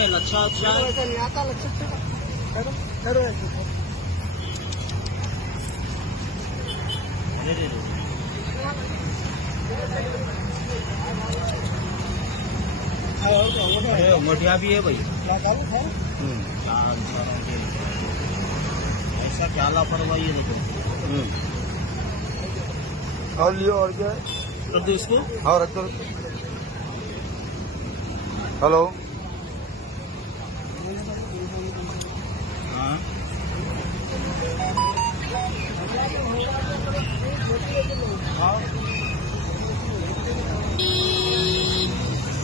में लच्छा अच्छा वैसा नहीं आता लच्छा करो करो ऐसे दे दे मोटिया भी है भाई। ऐसा क्या लापरवाही है देखो। और लियो और क्या है कर दो इसको। हाँ रख दो। हेलो हाँ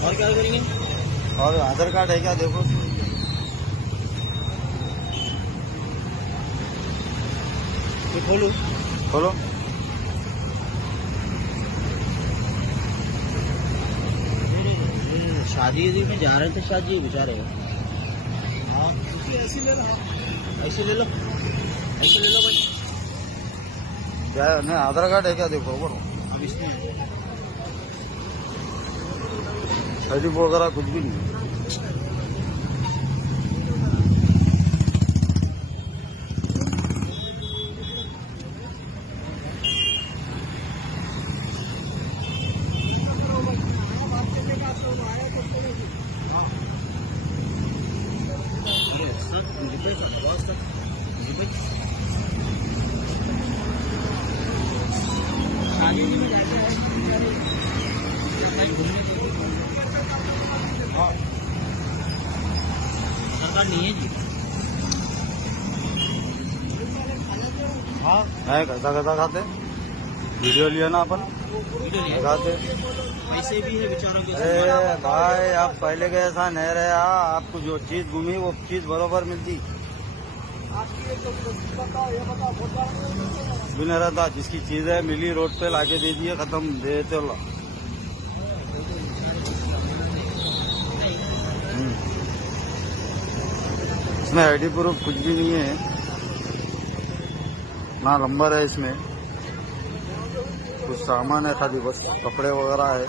और क्या करेंगे। और आधार कार्ड है क्या देखो। ये खोलो खोलो शादी में जा रहे थे शादी बेचारे। हाँ ऐसे ले लो ऐसे ले लो ऐसे ले लो भाई। क्या है नहीं आधार कार्ड है क्या देखो बोलो। अब इसमें आईडी वगैरह कुछ भी नहीं। सरकार नहीं है जी। हाँ है कैसा कैसा खाते वीडियो लिया ना अपन खाते। वैसे भी है बेचारों के। अरे भाई आप पहले के ऐसा नहीं रहे। आपको जो चीज घूमी वो चीज बरोबर मिलती भी नहीं रहता। जिसकी चीज है मिली रोड पे लाके दे दिए खत्म दे देते हो। इसमें आईडी प्रूफ कुछ भी नहीं है ना नंबर है इसमें। कुछ सामान है खाली बस कपड़े वगैरह है।